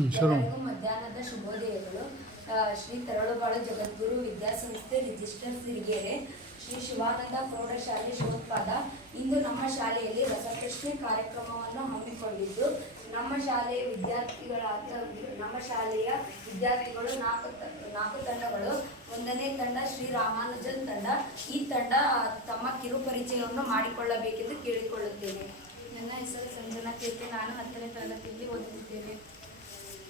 ಎಲ್ಲರಿಗೂ ಮಧ್ಯಾಹ್ನದ ಶುಭೋದಯಗಳು. ಶ್ರೀ ತರಳುಬಾಳು ಜಗದ್ಗುರು ವಿದ್ಯಾಸಂಸ್ಥೆ ರಿಜಿಸ್ಟರ್ ಸಿರಿಗೆರೆ ಶ್ರೀ ಶಿವಾನಂದ ಪ್ರೌಢಶಾಲೆ ಶಿವೋತ್ಪಾದ ಇಂದು ನಮ್ಮ ಶಾಲೆಯಲ್ಲಿ ರಸಪ್ರಶ್ನೆ ಕಾರ್ಯಕ್ರಮವನ್ನು ಹಮ್ಮಿಕೊಂಡಿದ್ದು ನಮ್ಮ ಶಾಲೆಯ ವಿದ್ಯಾರ್ಥಿಗಳು ನಾಲ್ಕು ತಂಡಗಳು. ಒಂದನೇ ತಂಡ ಶ್ರೀ ರಾಮಾನುಜನ್ ತಂಡ. ಈ ತಂಡ ತಮ್ಮ ಕಿರು ಪರಿಚಯವನ್ನು ಮಾಡಿಕೊಳ್ಳಬೇಕೆಂದು ಕೇಳಿಕೊಳ್ಳುತ್ತೇನೆ. ನನ್ನ ಹೆಸರು ಸಂಜನಾ ಕೇಕೆ, ನಾನು 10ನೇ ತರಗತಿಯಲ್ಲಿ ಓದುತ್ತಿದ್ದೇನೆ.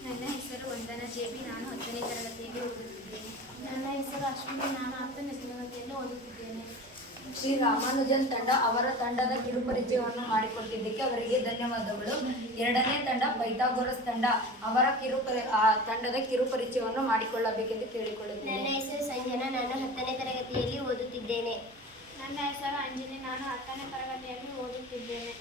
ನನ್ನ ಹೆಸರು ವಂದನಾ ಜೆಬಿ, ನಾನು 10ನೇ ತರಗತಿಯಲ್ಲಿ ಓದುತ್ತಿದ್ದೇನೆ. ನನ್ನ ಹೆಸರು ಅಶ್ವಿನಿ, ನಾನು 10ನೇ ತರಗತಿಯಲ್ಲಿ ಓದುತ್ತಿದ್ದೇನೆ. ಶ್ರೀ ರಾಮಾನುಜನ್ ತಂಡ ಅವರ ತಂಡದ ಕಿರುಪರಿಚಯವನ್ನು ಮಾಡಿಕೊಟ್ಟಿದ್ದಕ್ಕೆ ಅವರಿಗೆ ಧನ್ಯವಾದಗಳು. ಎರಡನೇ ತಂಡ ಪೈಥಾಗೊರಸ್ ತಂಡ ಅವರ ತಂಡದ ಕಿರುಪರಿಚಯವನ್ನು ಮಾಡಿಕೊಳ್ಳಬೇಕೆಂದು ಕೇಳಿಕೊಳ್ಳುತ್ತೇನೆ. ನನ್ನ ಹೆಸರು ಸಂಜನಾ, ನಾನು 10ನೇ ತರಗತಿಯಲ್ಲಿ ಓದುತ್ತಿದ್ದೇನೆ. ನನ್ನ ಹೆಸರು ಅಂಜನಿ, ನಾನು 10ನೇ ತರಗತಿಯಲ್ಲಿ ಓದುತ್ತಿದ್ದೇನೆ.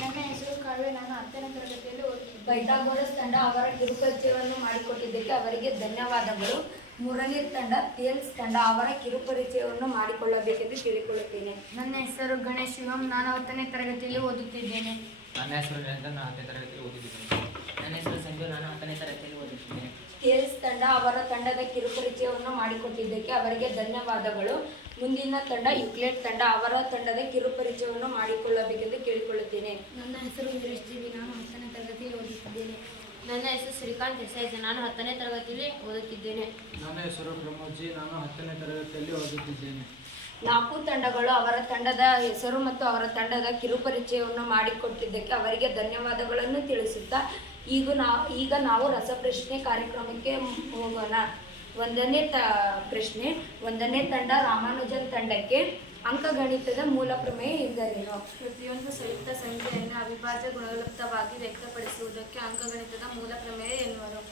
ನನ್ನ ಹೆಸರು ಕಾವ್ಯ, ನಾನು 10ನೇ ತರಗತಿಯಲ್ಲಿ ಓದುತ್ತಿದ್ದೇನೆ. ಪೈಥಾಗೊರಸ್ ತಂಡ ಅವರ ಕಿರುಪರಿಚಯವನ್ನು ಮಾಡಿಕೊಟ್ಟಿದ್ದಕ್ಕೆ ಅವರಿಗೆ ಧನ್ಯವಾದಗಳು. ಮೂರನೇ ತಂಡ ಥೇಲ್ಸ್ ತಂಡ ಅವರ ಕಿರುಪರಿಚಯವನ್ನು ಮಾಡಿಕೊಳ್ಳಬೇಕೆಂದು ಕೇಳಿಕೊಳ್ಳುತ್ತೇನೆ. ನನ್ನ ಹೆಸರು ಗಣೇಶ್ ಶಿವಂ, ನಾನು 10ನೇ ತರಗತಿಯಲ್ಲಿ ಓದುತ್ತಿದ್ದೇನೆ. ನನ್ನ ಹೆಸರು ನಿರಂಜನ್, ನಾನು 10ನೇ ತರಗತಿಯಲ್ಲಿ ಓದುತ್ತಿದ್ದೇನೆ. ನನ್ನ ಹೆಸರು ಸಂಜು, ನಾನು 10ನೇ ತರಗತಿಯಲ್ಲಿ ಓದುತ್ತಿದ್ದೇನೆ. ಥೇಲ್ಸ್ ತಂಡ ಅವರ ತಂಡದ ಕಿರುಪರಿಚಯವನ್ನು ಮಾಡಿಕೊಟ್ಟಿದ್ದಕ್ಕೆ ಅವರಿಗೆ ಧನ್ಯವಾದಗಳು. ಮುಂದಿನ ತಂಡ ಯುಕ್ಲೇಟ್ ತಂಡ ಅವರ ತಂಡದ ಕಿರುಪರಿಚಯವನ್ನು ಮಾಡಿಕೊಳ್ಳಬೇಕೆಂದು ಕೇಳಿಕೊಳ್ಳುತ್ತೇನೆ. ನನ್ನ ಹೆಸರು ವೀರೇಶ್ ಜೀವಿ, ನಾನು 10ನೇ ತರಗತಿಯಲ್ಲಿ ಓದುತ್ತಿದ್ದೇನೆ. ನನ್ನ ಹೆಸರು ಶ್ರೀಕಾಂತ್ ಎಸ್, ನಾನು 10ನೇ ತರಗತಿಯಲ್ಲಿ ಓದುತ್ತಿದ್ದೇನೆ. ನನ್ನ ಹೆಸರು ಪ್ರಮೋದ್ಜಿ, ನಾನು 10ನೇ ತರಗತಿಯಲ್ಲಿ ಓದುತ್ತಿದ್ದೇನೆ. ನಾಲ್ಕು ತಂಡಗಳು ಅವರ ತಂಡದ ಹೆಸರು ಮತ್ತು ಅವರ ತಂಡದ ಕಿರುಪರಿಚಯವನ್ನು ಮಾಡಿಕೊಟ್ಟಿದ್ದಕ್ಕೆ ಅವರಿಗೆ ಧನ್ಯವಾದಗಳನ್ನು ತಿಳಿಸುತ್ತಾ ಈಗ ನಾವು ರಸಪ್ರಶ್ನೆ ಕಾರ್ಯಕ್ರಮಕ್ಕೆ ಹೋಗೋಣ. ಒಂದನೇ ತಂಡ ರಾಮಾನುಜನ್ ತಂಡಕ್ಕೆ ಅಂಕಗಣಿತದ ಮೂಲ ಪ್ರಮೇಯ ಎಂದರೇನು? ಪ್ರತಿಯೊಂದು ಸಂಯುಕ್ತ ಸಂಖ್ಯೆಯನ್ನು ಅವಿಭಾಜ್ಯ ಗುಣಲಬ್ಧವಾಗಿ ವ್ಯಕ್ತಪಡಿಸುವುದಕ್ಕೆ ಅಂಕಗಣಿತದ ಮೂಲ ಪ್ರಮೇಯ ಎನ್ನುವರು.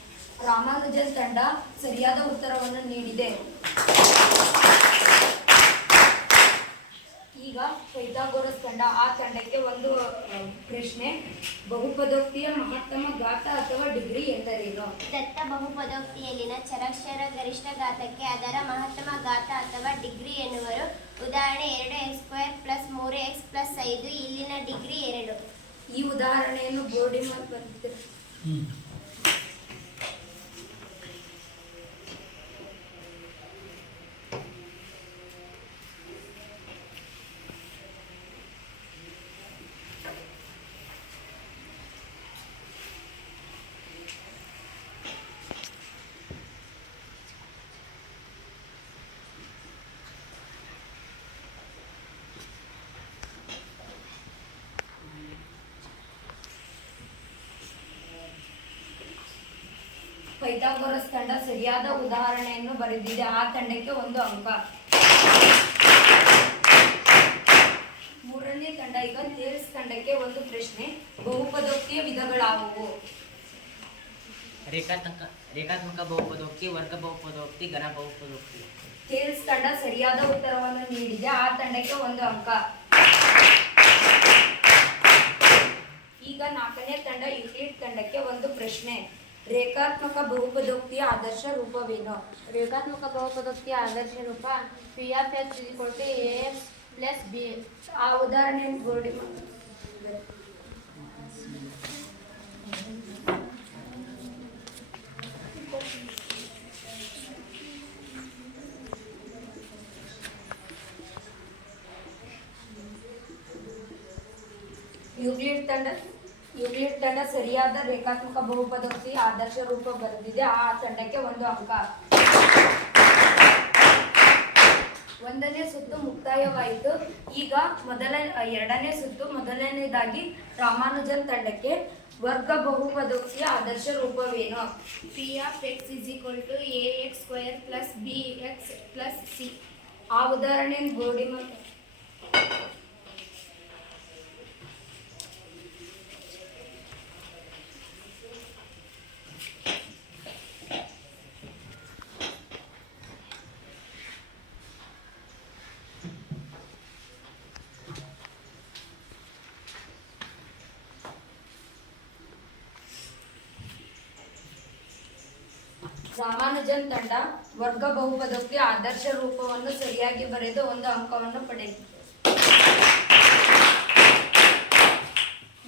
ರಾಮಾನುಜನ್ ತಂಡ ಸರಿಯಾದ ಉತ್ತರವನ್ನು ನೀಡಿದೆ. ಈಗ ಪೈಥಾಗೊರಸ್ ತಂಡ ಆ ತಂಡಕ್ಕೆ ಒಂದು ಪ್ರಶ್ನೆ. ಬಹುಪದೋಕ್ತಿಯ ಮಹತ್ತಮ ಘಾತ ಅಥವಾ ಡಿಗ್ರಿ ಎಂದರೇನು? ದತ್ತ ಬಹುಪದೋಕ್ತಿಯಲ್ಲಿನ ಚರಾಕ್ಷರ ಗರಿಷ್ಠ ಘಾತಕ್ಕೆ ಅದರ ಮಹತ್ತಮ ಘಾತ ಅಥವಾ ಡಿಗ್ರಿ ಎನ್ನುವರು. ಉದಾಹರಣೆ 2x² + 3x + 5, ಇಲ್ಲಿನ ಡಿಗ್ರಿ 2. ಈ ಉದಾಹರಣೆಯನ್ನು ಬೋರ್ಡಿನ ಬಂದಿದೆ. ಪೈಥಾಗೊರಸ್ ತಂಡ ಸರಿಯಾದ ಉದಾಹರಣೆಯನ್ನು ಬರೆದಿದೆ. ಆ ತಂಡಕ್ಕೆ 1 ಅಂಕ. ಮೂರನೇ ತಂಡ ಈಗ ಥೇಲ್ಸ್ ತಂಡಕ್ಕೆ ಒಂದು ಪ್ರಶ್ನೆ. ಬಹುಪದೋಕ್ತಿಯ ವಿಧಗಳಾವುವು? ರೇಖಾತ್ಮಕ ಬಹುಪದೋಕ್ತಿ, ವರ್ಗ ಬಹುಪದೋಕ್ತಿ, ಘನ ಬಹುಪದೋಕ್ತಿ. ಥೇಲ್ಸ್ ತಂಡ ಸರಿಯಾದ ಉತ್ತರವನ್ನು ನೀಡಿದೆ. ಆ ತಂಡಕ್ಕೆ 1 ಅಂಕ. ಈಗ ನಾಲ್ಕನೇ ತಂಡ ಯುಕ್ಲಿಡ್ ತಂಡಕ್ಕೆ ಒಂದು ಪ್ರಶ್ನೆ. ರೇಖಾತ್ಮಕ ಬಹುಪದೋಕ್ತಿಯ ಆದರ್ಶ ರೂಪವೇನು? ರೇಖಾತ್ಮಕ ಬಹುಪದೋಕ್ತಿಯ ಆದರ್ಶ ರೂಪ Px = ax + b. ಆ ಉದಾಹರಣೆಯನ್ನು ಬೋರ್ಡಿ ಯುಕ್ಲಿಡ್ ತಂಡ ಸರಿಯಾದ ರೇಖಾತ್ಮಕ ಬಹುಪದೋಕ್ತಿ ಆದರ್ಶ ರೂಪ ಬರೆದಿದೆ. ಆ ತಂಡಕ್ಕೆ 1 ಅಂಕ. ಒಂದನೇ ಸುತ್ತು ಮುಕ್ತಾಯವಾಯಿತು. ಈಗ ಎರಡನೇ ಸುತ್ತು. ಮೊದಲನೇದಾಗಿ ರಾಮಾನುಜನ್ ತಂಡಕ್ಕೆ ವರ್ಗ ಬಹುಪದೋಕ್ತಿಯ ಆದರ್ಶ ರೂಪವೇನು? Px = ax² + bx + c. ಆ ಉದಾಹರಣೆಯನ್ನು ಬೋರ್ಡಿ ರಾಮಾನುಜನ್ ತಂಡ ವರ್ಗ ಬಹುಪದೋಕ್ತಿಯ ಆದರ್ಶ ರೂಪವನ್ನು ಸರಿಯಾಗಿ ಬರೆದು 1 ಅಂಕವನ್ನು ಪಡೆಯಿತು.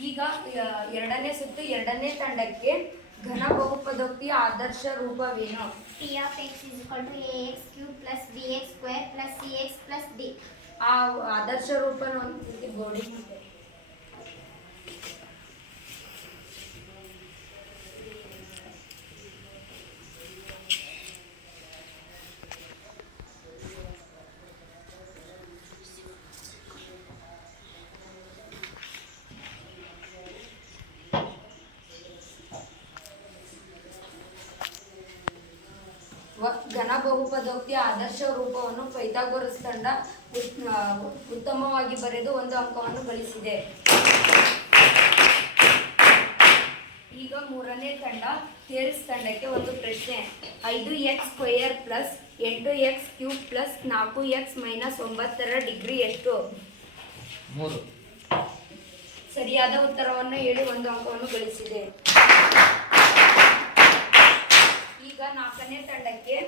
ಈಗ ಎರಡನೇ ಸುತ್ತು ಎರಡನೇ ತಂಡಕ್ಕೆ ಘನ ಬಹುಪದ ಬಹುಪದೋಕ್ತಿಯ ಆದರ್ಶ ರೂಪವೇನು? P of x is equal to ax cube plus bx square plus cx plus d. ಆ ಆದರ್ಶ ರೂಪನ ಒಂದು ಗೋಡಿ ಘನ ಬಹುಪದೋಕ್ತಿಯ ಆದರ್ಶ ರೂಪವನ್ನು ಪೈಥಾಗೊರಸ್ ತಂಡ ಉತ್ತಮವಾಗಿ ಬರೆದು ಒಂದು ಅಂಕವನ್ನು ಗಳಿಸಿದೆ. ಈಗ ಮೂರನೇ ತಂಡ ಥಿಯರಿಸ್ ತಂಡಕ್ಕೆ ಒಂದು ಪ್ರಶ್ನೆ. 5x² plus 8x³ plus 4x minus 9 degree ಎಷ್ಟು? 3. ಸರಿಯಾದ ಉತ್ತರವನ್ನು ಹೇಳಿ ಒಂದು ಅಂಕವನ್ನು ಗಳಿಸಿದೆ. ಈಗ ನಾಲ್ಕನೇ ತಂಡಕ್ಕೆ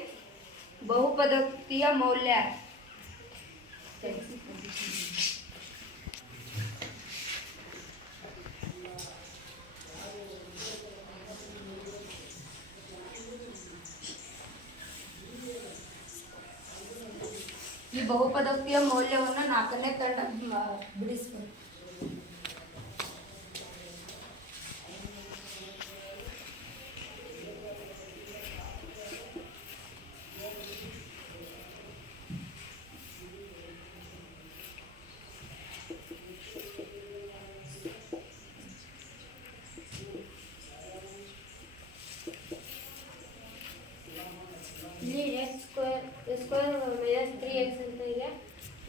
ಬಹುಪದೋಕ್ತಿಯ ಮೌಲ್ಯ. ಈ ಬಹುಪದೋಕ್ತಿಯ ಮೌಲ್ಯವನ್ನು ನಾಲ್ಕನೇ ತಂಡ ಬಿಡಿಸ್ಬೇಕು. ಇಲ್ಲಿ x² ಮೈನಸ್ 3x ಅಂತ ಇದೆ.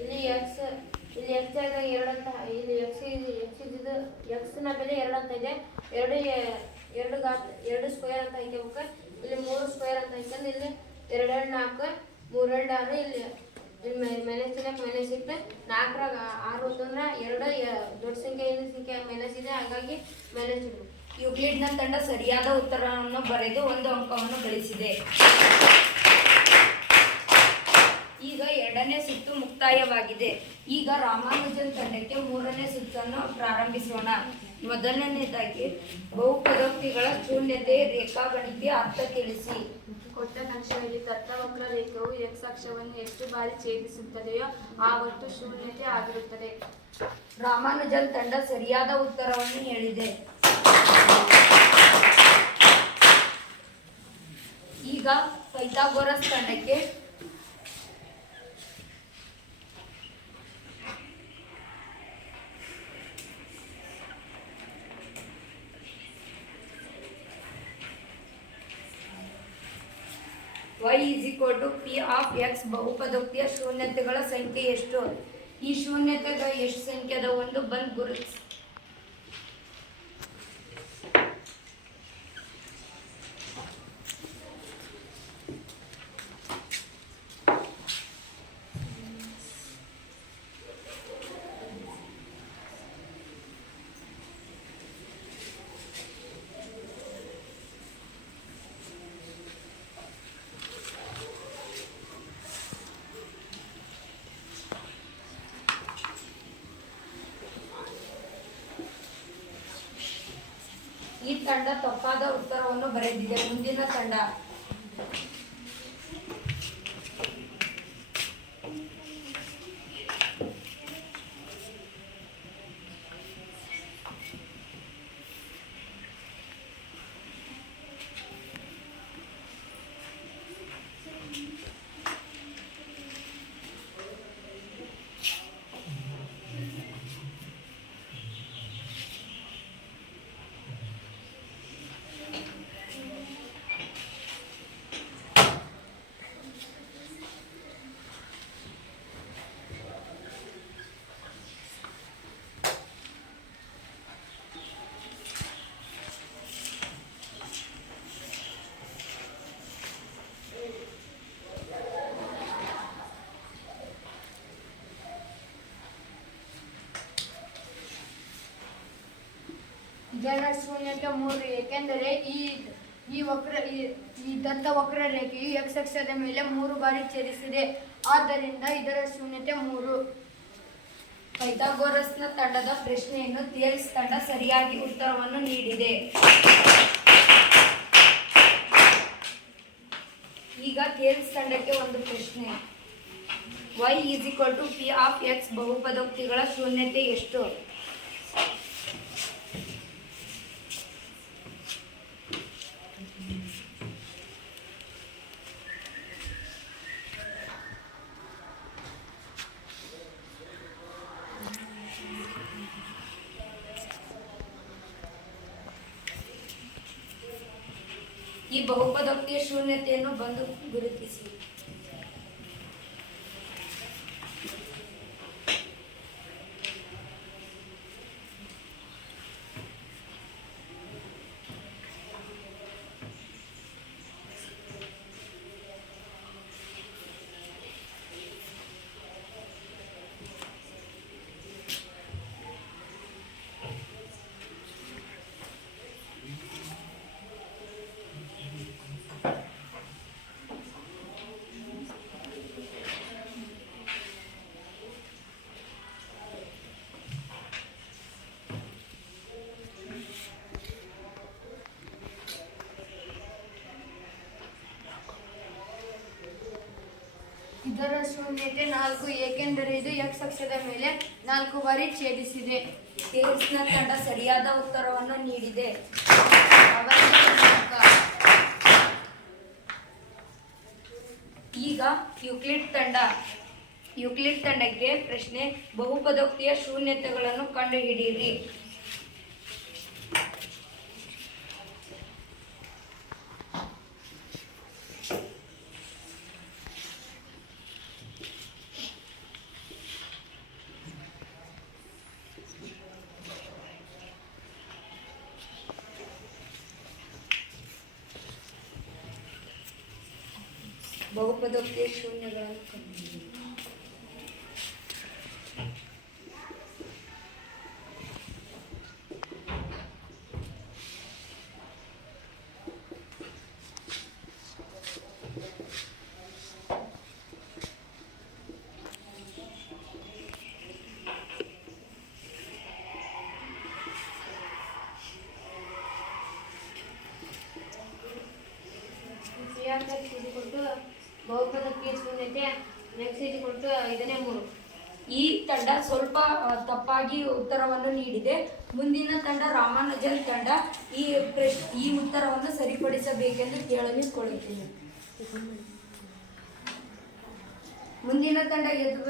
ಇಲ್ಲಿ x ಆಗ 2 ಅಂತ, ಇಲ್ಲಿ x ನ ಬೆಲೆ 2 ಅಂತ ಇದೆ. 2 ಸ್ಕ್ವೇರ್ ಅಂತ ಹಾಕ್ಬೇಕು. ಇಲ್ಲಿ 3 ಸ್ಕ್ವೇರ್ ಅಂತ ಹಾಕ್ಕೊಂಡು ಇಲ್ಲಿ 2 2 4 3 2 6 ಇಲ್ಲಿ ಮೈನಸ್ ಇಲ್ಲಕ್ಕೆ ಮೈನಸ್ ಇಟ್ಟು 4 6 ಅಂತಂದ್ರೆ 2 ದೊಡ್ಡ ಸಂಖ್ಯೆ ಹಿಂದಿನ ಸಂಖ್ಯೆ ಮೈನಸ್ ಇದೆ, ಹಾಗಾಗಿ ಮೈನಸ್ ಇಡಬೇಕು. ಯುಕ್ಲಿಡ್ನ ತಂಡ ಸರಿಯಾದ ಉತ್ತರವನ್ನು ಬರೆದು ಒಂದು ಅಂಕವನ್ನು ಗಳಿಸಿದೆ. ಈಗ ಎರಡನೇ ಸುತ್ತು ಮುಕ್ತಾಯವಾಗಿದೆ. ಈಗ ರಾಮಾನುಜನ್ ತಂಡಕ್ಕೆ ಮೂರನೇ ಸುತ್ತನ್ನು ಪ್ರಾರಂಭಿಸೋಣ. ಮೊದಲನೇದಾಗಿ ಬಹುಪದೋಕ್ತಿಗಳ ಶೂನ್ಯತೆ ರೇಖಾಗಣಿತ ಅರ್ಥ ತಿಳಿಸಿ. ಕೊಟ್ಟ ನಕ್ಷೆಯಲ್ಲಿ ದತ್ತವಕ್ರ ರೇಖೆಯು x ಅಕ್ಷವನ್ನು ಎಷ್ಟು ಬಾರಿ ಛೇದಿಸುತ್ತದೆಯೋ ಆ ಒಟ್ಟು ಶೂನ್ಯತೆ ಆಗಿರುತ್ತದೆ. ರಾಮಾನುಜನ್ ತಂಡ ಸರಿಯಾದ ಉತ್ತರವನ್ನು ಹೇಳಿದೆ. ಈಗ ಪೈಥಾಗೊರಸ್ ತಂಡಕ್ಕೆ y = p of x ಬಹುಪದೋಕ್ತಿಯ ಶೂನ್ಯತೆಗಳ ಸಂಖ್ಯೆ ಎಷ್ಟು? ಈ ಶೂನ್ಯತೆಗ ಎಷ್ಟು ಸಂಖ್ಯೆ ಅದ ಒಂದು ಬಂದು ಗುರುತಿಸಿ. ಈ ತಂಡ ತಪ್ಪಾದ ಉತ್ತರವನ್ನು ಬರೆದಿದೆ. ಮುಂದಿನ ತಂಡ ಇದರ ಶೂನ್ಯತೆ 3, ಏಕೆಂದರೆ ಈ ದತ್ತ ವಕ್ರರೇಖೆಯು x ಅಕ್ಷದ ಮೇಲೆ 3 ಬಾರಿ ಛೇದಿಸಿದೆ. ಆದ್ದರಿಂದ ಇದರ ಶೂನ್ಯತೆ 3. ಪೈಥಾಗೊರಸ್ನ ತಂಡದ ಪ್ರಶ್ನೆಯನ್ನು ಥಿಯರಿಸ್ ತಂಡ ಸರಿಯಾಗಿ ಉತ್ತರವನ್ನು ನೀಡಿದೆ. ಕೇಲ್ಸ್ ತಂಡಕ್ಕೆ ಒಂದು ಪ್ರಶ್ನೆ. y = p ಆಫ್ x ಬಹುಪದೋಕ್ತಿಗಳ ಶೂನ್ಯತೆ ಎಷ್ಟು? ಈ ಬಹುಪದೋಕ್ತಿಯ ಶೂನ್ಯತೆಯನ್ನು ಬಂದು ಗುರುತಿಸಿ. ಇದರ ಶೂನ್ಯತೆ 4 ಏಕೆಂದರೆ ಇದು x ಅಕ್ಷದ ಮೇಲೆ 4 ಬಾರಿ ಛೇದಿಸಿದೆ. ಕೇಲ್ಸ್ನ ತಂಡ ಸರಿಯಾದ ಉತ್ತರವನ್ನು ನೀಡಿದೆ. ಈಗ ಯೂಕ್ಲಿಡ್ ತಂಡಕ್ಕೆ ಪ್ರಶ್ನೆ. ಬಹುಪದೋಕ್ತಿಯ ಶೂನ್ಯತೆಗಳನ್ನು ಕಂಡುಹಿಡಿಯಿರಿ. ಬಹುಪದೋಕ್ತಿಯ ಶೂನ್ಯಗಳನ್ನು ಕಂಡುಹಿಡಿಯಿರಿ. ಬಹುಪದೋಕ್ತಿಯ ಶೂನ್ಯತೆ x = 5/3. ಈ ತಂಡ ಸ್ವಲ್ಪ ತಪ್ಪಾಗಿ ಉತ್ತರವನ್ನು ನೀಡಿದೆ. ಮುಂದಿನ ತಂಡ ರಾಮಾನುಜನ್ ತಂಡ ಈ ಉತ್ತರವನ್ನು ಸರಿಪಡಿಸಬೇಕೆಂದು ಕೇಳಲಿಕೊಳ್ಳುತ್ತೇನೆ. ಮುಂದಿನ ತಂಡ ಎದ್ದು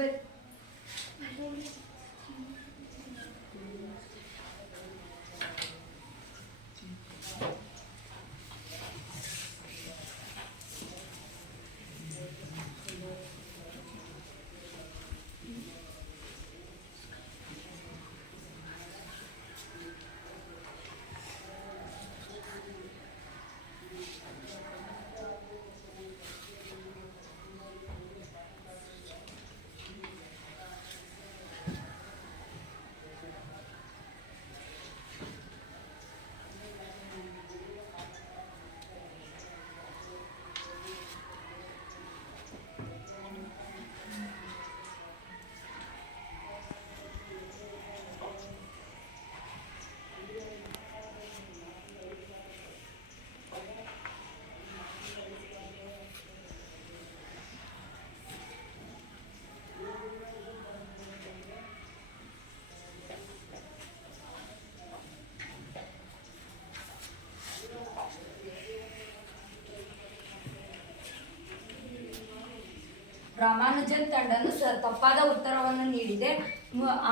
ರಾಮಾನುಜನ್ ತಂಡನು ತಪ್ಪಾದ ಉತ್ತರವನ್ನು ನೀಡಿದೆ.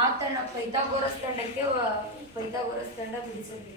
ಆ ತಂಡ ಪೈಥಾಗೋರಸ್ ತಂಡ ಬಿಡಿಸಬೇಕು.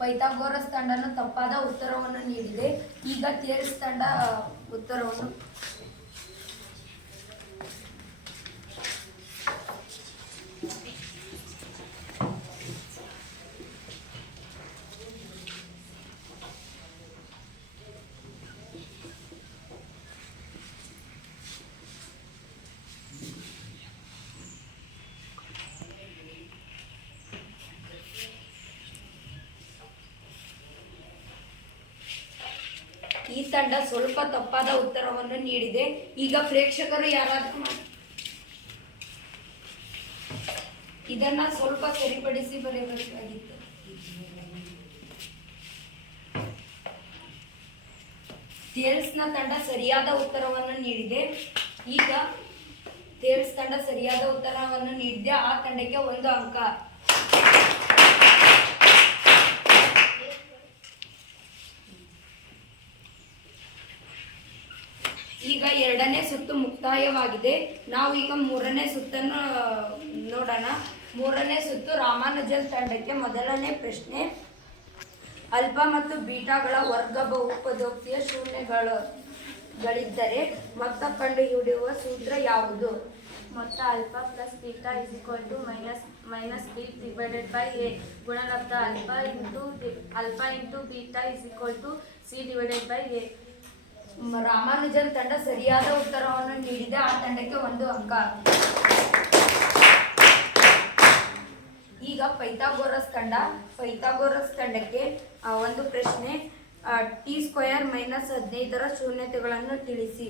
ಪೈಥಾಗೋರಸ್ ತಂಡನು ತಪ್ಪಾದ ಉತ್ತರವನ್ನು ನೀಡಿದೆ. ಈಗ ಥಿಯರಿಸ್ ತಂಡ ಉತ್ತರವನ್ನು ಈ ತಂಡ ಸ್ವಲ್ಪ ತಪ್ಪಾದ ಉತ್ತರವನ್ನು ನೀಡಿದೆ. ಈಗ ಪ್ರೇಕ್ಷಕರು ಯಾರಾದರೂ ಇದನ್ನ ಸ್ವಲ್ಪ ಸರಿಪಡಿಸಿ ಬರೆಯಬೇಕಾಗಿತ್ತು. ಥಿಯರಿಸ್ನ ತಂಡ ಸರಿಯಾದ ಉತ್ತರವನ್ನು ನೀಡಿದೆ. ಈಗ ಥಿಯರಿಸ್ ತಂಡ ಸರಿಯಾದ ಉತ್ತರವನ್ನು ನೀಡಿದೆ. ಆ ತಂಡಕ್ಕೆ 1 ಅಂಕ. ಈಗ 2ನೇ ಸುತ್ತು ಮುಕ್ತಾಯವಾಗಿದೆ. ನಾವು ಈಗ 3ನೇ ಸುತ್ತನ್ನು ನೋಡೋಣ. 3ನೇ ಸುತ್ತು ರಾಮಾನುಜನ್ ತಂಡಕ್ಕೆ ಮೊದಲನೇ ಪ್ರಶ್ನೆ, ಅಲ್ಫ ಮತ್ತು ಬೀಟಾಗಳ ವರ್ಗ ಬಹುಪದೋಕ್ತಿಯ ಶೂನ್ಯಗಳಿದ್ದರೆ ಮೊತ್ತ ಕಂಡುಹಿಡಿಯುವ ಸೂತ್ರ ಯಾವುದು? ಮೊತ್ತ alpha plus beta is equal to minus B divided by A. ಗುಣಲಬ್ಧ alpha into beta is equal to C divided by A. Ramanujan ತಂಡ ಸರಿಯಾದ ಉತ್ತರವನ್ನು ನೀಡಿದೆ. ಆ ತಂಡಕ್ಕೆ 1 ಅಂಕ. ಈಗ ಪೈಥಾಗೋರಸ್ ತಂಡಕ್ಕೆ ಒಂದು ಪ್ರಶ್ನೆ, t² - 15ರ ಶೂನ್ಯತೆಗಳನ್ನು ತಿಳಿಸಿ.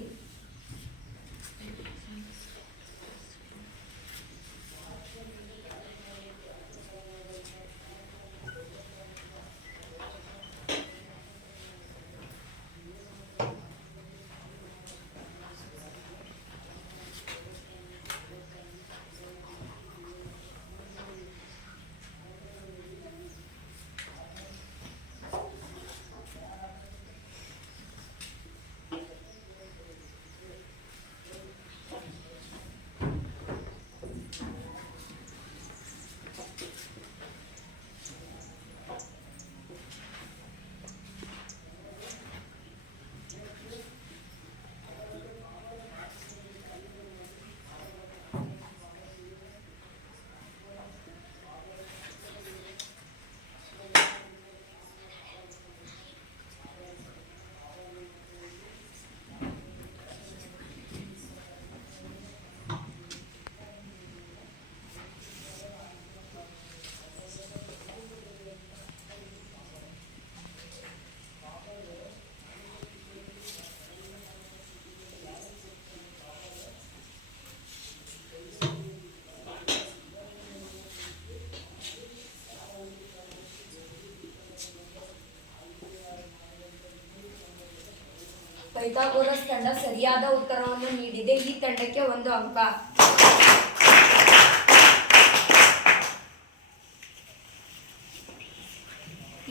ಪೈಥಾಗೋರಸ್ ತಂಡ ಸರಿಯಾದ ಉತ್ತರವನ್ನು ನೀಡಿದೆ. ಈ ತಂಡಕ್ಕೆ 1 ಅಂಕ.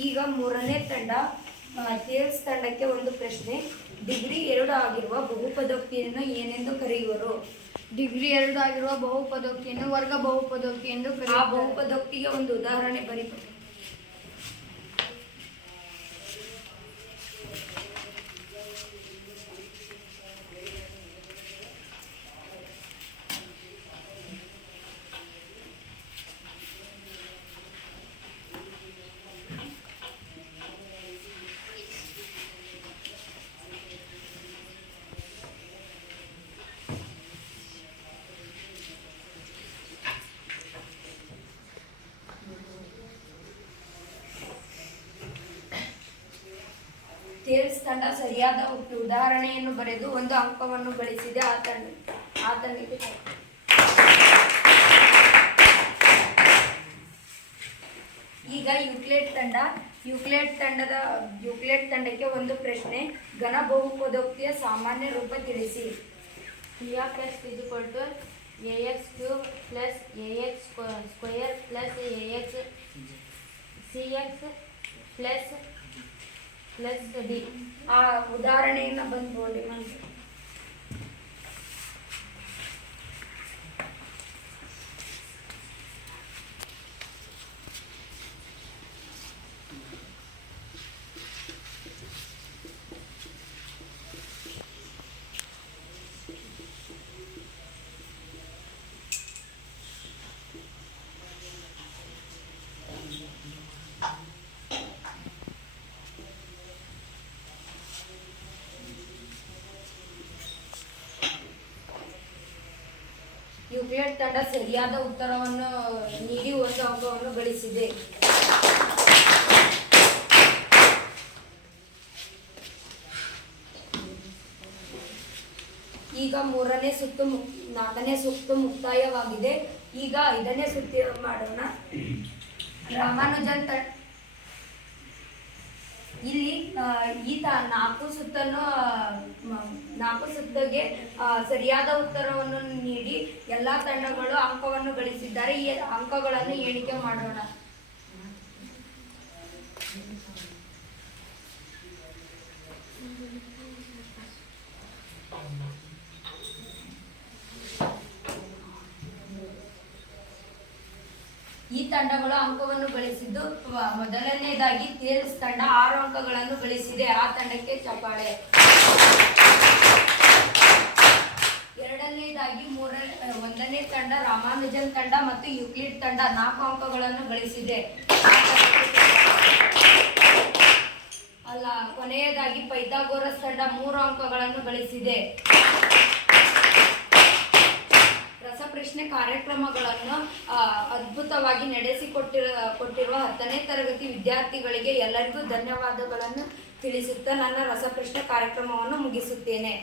ಈಗ 3ನೇ ತಂಡ ಥಿಯರಿಸ್ ತಂಡಕ್ಕೆ ಒಂದು ಪ್ರಶ್ನೆ, ಡಿಗ್ರಿ 2 ಆಗಿರುವ ಬಹುಪದೋಕ್ತಿಯನ್ನು ಏನೆಂದು ಕರೆಯುವರು? ಡಿಗ್ರಿ 2 ಆಗಿರುವ ಬಹುಪದೋಕ್ತಿಯನ್ನು ವರ್ಗ ಬಹುಪದೋಕ್ತಿ ಎಂದು ಆ ಕರೆಯುತ್ತಾರೆ. ಬಹುಪದೋಕ್ತಿಗೆ ಒಂದು ಉದಾಹರಣೆ ಬರೀ. ಥಿಯರಿಸ್ ತಂಡ ಸರಿಯಾದ ಉದಾಹರಣೆಯನ್ನು ಬರೆದು 1 ಅಂಕವನ್ನು ಗಳಿಸಿದೆ. ಆ ತಂಡಕ್ಕೆ ಈಗ ಯೂಕ್ಲಿಡ್ ತಂಡಕ್ಕೆ ಒಂದು ಪ್ರಶ್ನೆ, ಘನ ಬಹುಪದೋಕ್ತಿಯ ಸಾಮಾನ್ಯ ರೂಪ ತಿಳಿಸಿ. Px is equal to ax cube plus ax square plus ax cx plus d. ಆ ಉದಾಹರಣೆಯನ್ನು ಬಂದು ನೋಡಿ ಮಾಡಿ. ಯುಕ್ಲಿಡ್ ತಂಡ ಸರಿಯಾದ ಉತ್ತರವನ್ನು ನೀಡಿ 1 ಅಂಕವನ್ನು ಗಳಿಸಿದೆ. ಈಗ 3ನೇ ಸುತ್ತು 4ನೇ ಸುತ್ತು ಮುಕ್ತಾಯವಾಗಿದೆ. ಈಗ 5ನೇ ಸುತ್ತು ಮಾಡೋಣ. ರಾಮಾನುಜನ್ ಇಲ್ಲಿ ಈತ 4 ಸುತ್ತಿಗೆ ಸರಿಯಾದ ಉತ್ತರವನ್ನು ನೀಡಿ ಎಲ್ಲ ತಂಡಗಳು ಅಂಕವನ್ನು ಗಳಿಸಿದ್ದಾರೆ. ಈ ಅಂಕಗಳನ್ನು ಎಣಿಕೆ ಮಾಡೋಣ. ಈ ತಂಡಗಳು ಅಂಕವನ್ನು ಗಳಿಸಿದ್ದು, ಮೊದಲನೇದಾಗಿ ಟೇಲ್ಸ್ ತಂಡ 6 ಅಂಕಗಳನ್ನು ಗಳಿಸಿದೆ. ಆ ತಂಡಕ್ಕೆ ಚಪ್ಪಾಳೆ. ಎರಡನೇದಾಗಿ 1ನೇ ತಂಡ ರಾಮಾನುಜನ್ ತಂಡ ಮತ್ತು ಯುಕ್ಲಿಡ್ ತಂಡ 4 ಅಂಕಗಳನ್ನು ಗಳಿಸಿದೆ. ಕೊನೆಯದಾಗಿ ಪೈಥಾಗೋರಸ್ ತಂಡ 3 ಅಂಕಗಳನ್ನು ಗಳಿಸಿದೆ. ರಸಪ್ರಶ್ನೆ ಕಾರ್ಯಕ್ರಮಗಳನ್ನು ಅದ್ಭುತವಾಗಿ ನಡೆಸಿಕೊಟ್ಟಿರುವ 10ನೇ ತರಗತಿ ವಿದ್ಯಾರ್ಥಿಗಳಿಗೆ ಎಲ್ಲರಿಗೂ ಧನ್ಯವಾದಗಳನ್ನು ತಿಳಿಸುತ್ತಾ ನನ್ನ ರಸಪ್ರಶ್ನೆ ಕಾರ್ಯಕ್ರಮವನ್ನು ಮುಗಿಸುತ್ತೇನೆ.